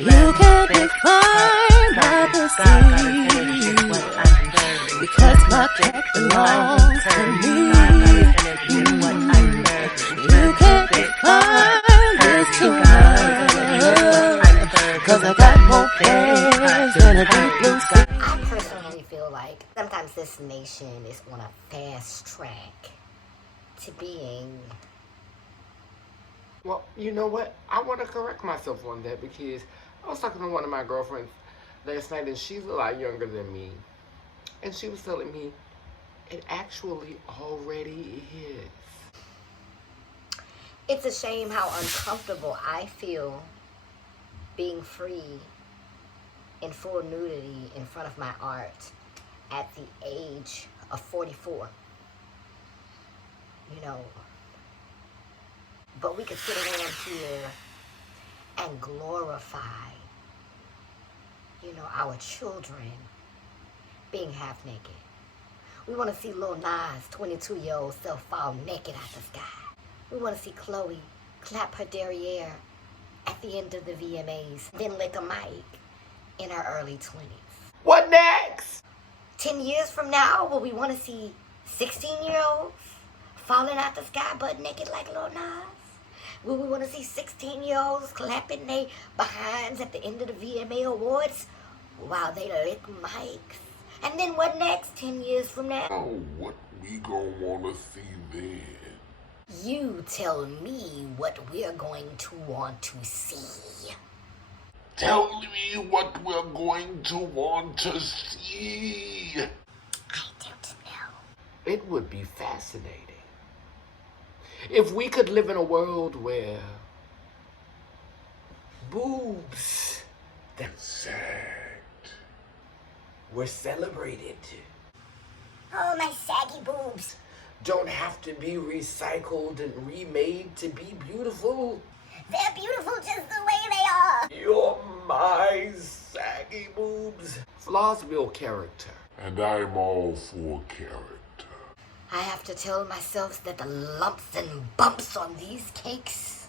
You can't define my pussy because my cat belongs to me. You can't define this too much because I got more plans than a deep blue sea. I personally feel like sometimes this nation is on a fast track to being. Well, you know what? I want to correct myself on that because I was talking to one of my girlfriends last night and she's a lot younger than me. And she was telling me it actually already is. It's a shame how uncomfortable I feel being free in full nudity in front of my art at the age of 44. You know, but we could sit around here and glorify, you know, our children being half naked. We want to see Lil Nas, 22-year-old self, fall naked out the sky. We want to see Chloe clap her derriere at the end of the VMAs, then lick a mic in her early 20s. What next? 10 years from now, will we want to see 16-year-olds falling out the sky butt naked like Lil Nas? Will we want to see 16-year-olds clapping their behinds at the end of the VMA Awards while they lick mics? And then what next 10 years from now? Oh, what we gonna wanna see then? You tell me what we're going to want to see. Tell me what we're going to want to see. I don't know. It would be fascinating if we could live in a world where boobs that sagged were celebrated. Oh, my saggy boobs. Don't have to be recycled and remade to be beautiful. They're beautiful just the way they are. You're my saggy boobs. Flaws build character. And I'm all for character. I have to tell myself that the lumps and bumps on these cakes,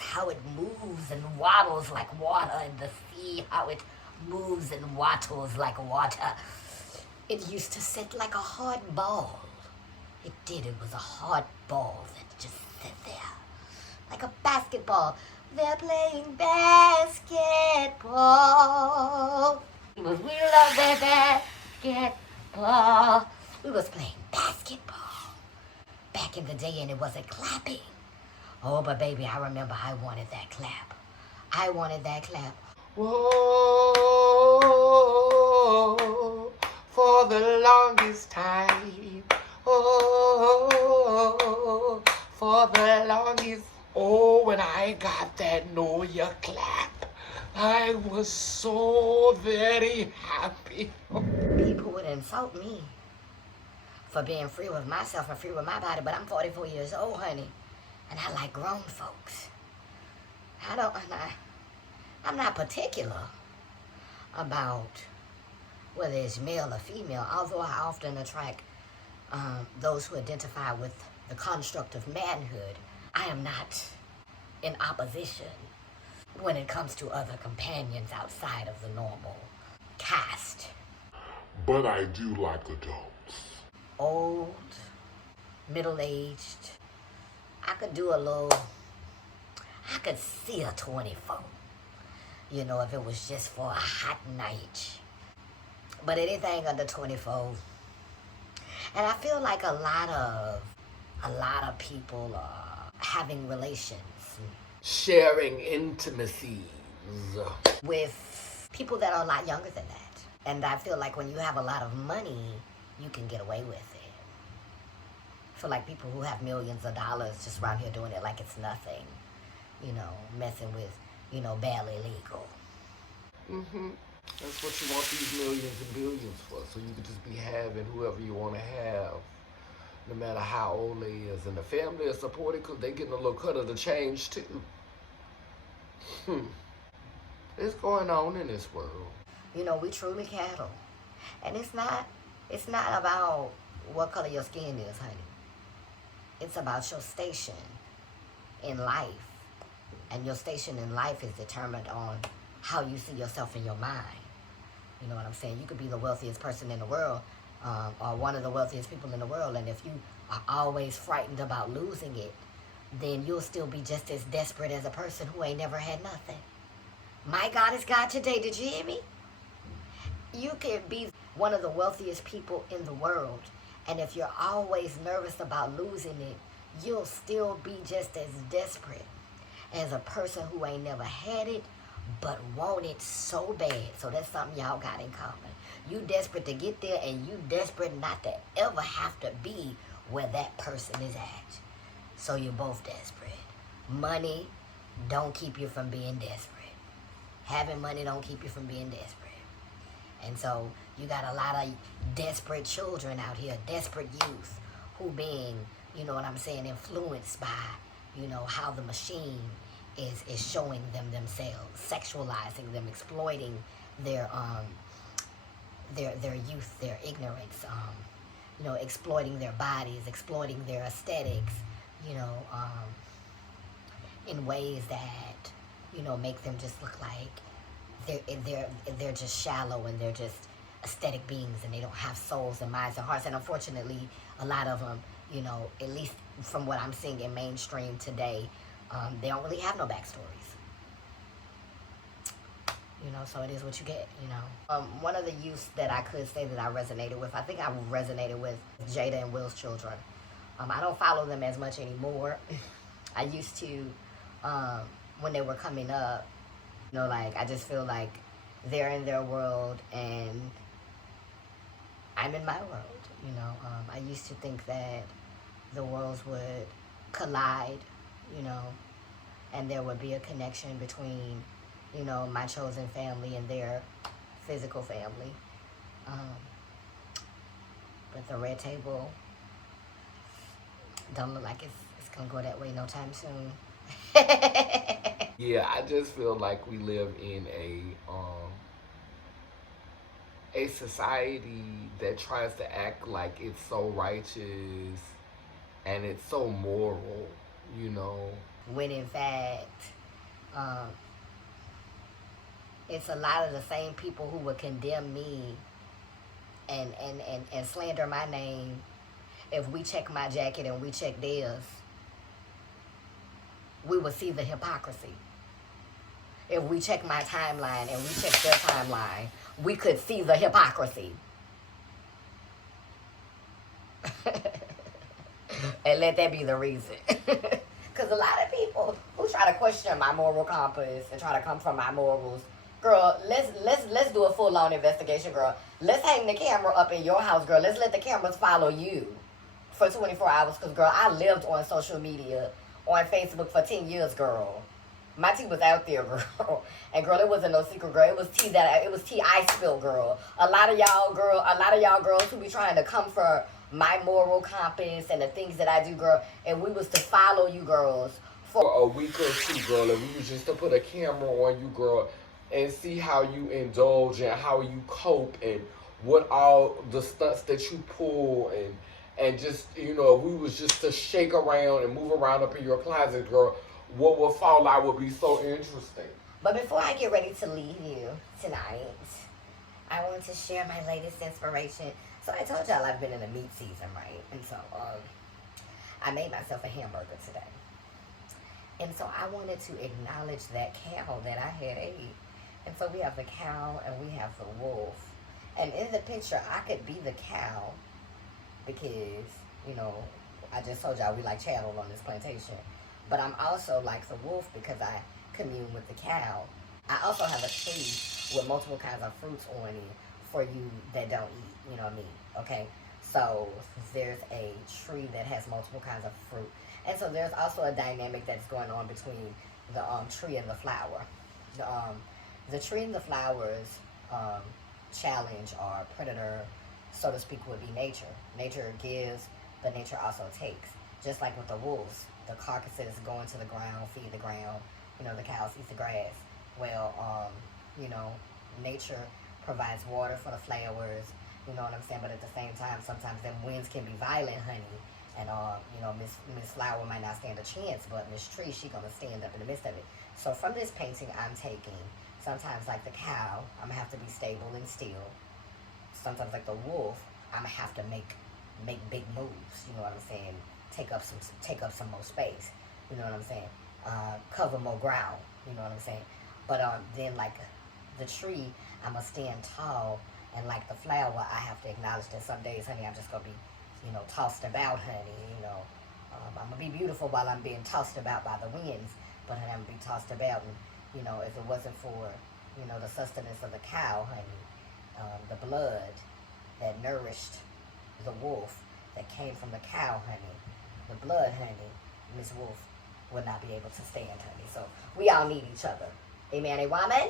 how it moves and waddles like water in the sea, how it moves and waddles like water. It used to sit like a hard ball. It did. It was a hard ball that just sat there like a basketball. They're playing basketball. We love that basketball. We was playing basketball back in the day, and it wasn't clapping. Oh, but baby, I remember I wanted that clap. I wanted that clap. Whoa, for the longest time. Oh, for the longest. Oh, when I got that know ya clap, I was so very happy. People would insult me for being free with myself and free with my body, but I'm 44 years old, honey, and I like grown folks. I'm not particular about whether it's male or female, although I often attract those who identify with the construct of manhood. I am not in opposition when it comes to other companions outside of the normal caste. But I do like adults. Old, middle-aged. I could see a 24. You know, if it was just for a hot night. But anything under 24. And I feel like a lot of people are having relations. Sharing intimacies. With people that are a lot younger than that. And I feel like when you have a lot of money, you can get away with it. I feel like people who have millions of dollars just around here doing it like it's nothing. You know, messing with, you know, barely legal. Mm-hmm. That's what you want these millions and billions for, so you can just be having whoever you want to have, no matter how old they is. And the family is supported because they getting a little cut of the change too. It's going on in this world. You know, we truly cattle. And it's not about what color your skin is, honey. It's about your station in life. And your station in life is determined on how you see yourself in your mind. You know what I'm saying? You could be the wealthiest person in the world, or one of the wealthiest people in the world, and if you are always frightened about losing it, then you'll still be just as desperate as a person who ain't never had nothing. My God is God today. Did you hear me? You can be one of the wealthiest people in the world, and if you're always nervous about losing it, you'll still be just as desperate as a person who ain't never had it but want it so bad. So that's something y'all got in common. You desperate to get there, and you desperate not to ever have to be where that person is at. So you're both desperate. Money don't keep you from being desperate. Having money don't keep you from being desperate. And so you got a lot of desperate children out here, desperate youth, who being, you know what I'm saying, influenced by, you know, how the machine is showing them themselves, sexualizing them, exploiting their youth, their ignorance, you know, exploiting their bodies, exploiting their aesthetics, you know, in ways that, you know, make them just look like they're just shallow, and they're just aesthetic beings, and they don't have souls and minds and hearts. And unfortunately, a lot of them, you know, at least from what I'm seeing in mainstream today, they don't really have no backstories. You know, so it is what you get, you know. One of the youths that I could say that I resonated with, I think I resonated with Jada and Will's children. I don't follow them as much anymore. I used to, when they were coming up, you know, like, I just feel like they're in their world and I'm in my world, you know. I used to think that the worlds would collide, you know, and there would be a connection between, you know, my chosen family and their physical family. But the red table don't look like it's gonna go that way no time soon. Yeah, I just feel like we live in a society that tries to act like it's so righteous and it's so moral, you know. When in fact, it's a lot of the same people who would condemn me and slander my name if we check my jacket and we check theirs. We would see the hypocrisy. If we check my timeline and we check their timeline, we could see the hypocrisy. And let that be the reason. Because a lot of people who try to question my moral compass and try to come from my morals, girl, let's do a full-on investigation, girl. Let's hang the camera up in your house, girl. Let's let the cameras follow you for 24 hours. Because, girl, I lived on social media, on Facebook for 10 years, girl. My tea was out there, girl. And, girl, it wasn't no secret, girl. It was tea I spilled, girl. A lot of y'all girls who be trying to come for my moral compass and the things that I do, girl, and we was to follow you girls For a week or two, girl, if we was just to put a camera on you, girl, and see how you indulge and how you cope and what all the stunts that you pull, and just, you know, if we was just to shake around and move around up in your closet, girl, what would fall out would be so interesting. But before I get ready to leave you tonight, I want to share my latest inspiration. So I told y'all I've been in a meat season, right? And so I made myself a hamburger today. And so I wanted to acknowledge that cow that I had ate. And so we have the cow and we have the wolf. And in the picture, I could be the cow because, you know, I just told y'all we like cattle on this plantation. But I'm also like the wolf because I commune with the cow. I also have a tree with multiple kinds of fruits on it for you that don't eat, you know, meat, okay? So there's a tree that has multiple kinds of fruit. And so there's also a dynamic that's going on between the tree and the flower. The tree and the flowers challenge or predator, so to speak, would be nature. Nature gives, but nature also takes. Just like with the wolves, the carcasses go into the ground, feed the ground. You know, the cows eat the grass. Well, you know, nature provides water for the flowers. You know what I'm saying? But at the same time, sometimes them winds can be violent, honey. And Miss Flower might not stand a chance, but Miss Tree, she gonna stand up in the midst of it. So from this painting, I'm taking sometimes like the cow, I'm gonna have to be stable and still. Sometimes like the wolf, I'm gonna have to make big moves. You know what I'm saying? Take up some more space. You know what I'm saying? Cover more ground. You know what I'm saying? But then like the tree, I'm gonna stand tall, and like the flower, I have to acknowledge that some days, honey, I'm just gonna be, tossed about, honey. I'm gonna be beautiful while I'm being tossed about by the winds, but honey, I'm gonna be tossed about, and if it wasn't for, the sustenance of the cow, honey, the blood that nourished the wolf that came from the cow, honey, the blood, honey, Miss Wolf would not be able to stand, honey. So we all need each other. Amen, a woman.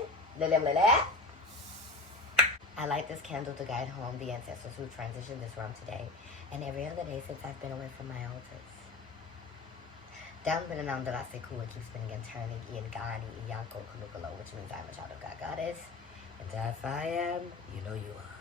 I light this candle to guide home the ancestors who transitioned this realm today and every other day since I've been away from my altars. Down with an that I say cool and keep spinning and turning in Gani in Yanko Kunukalo, which means I'm a child of God Goddess. And if I am, you know you are.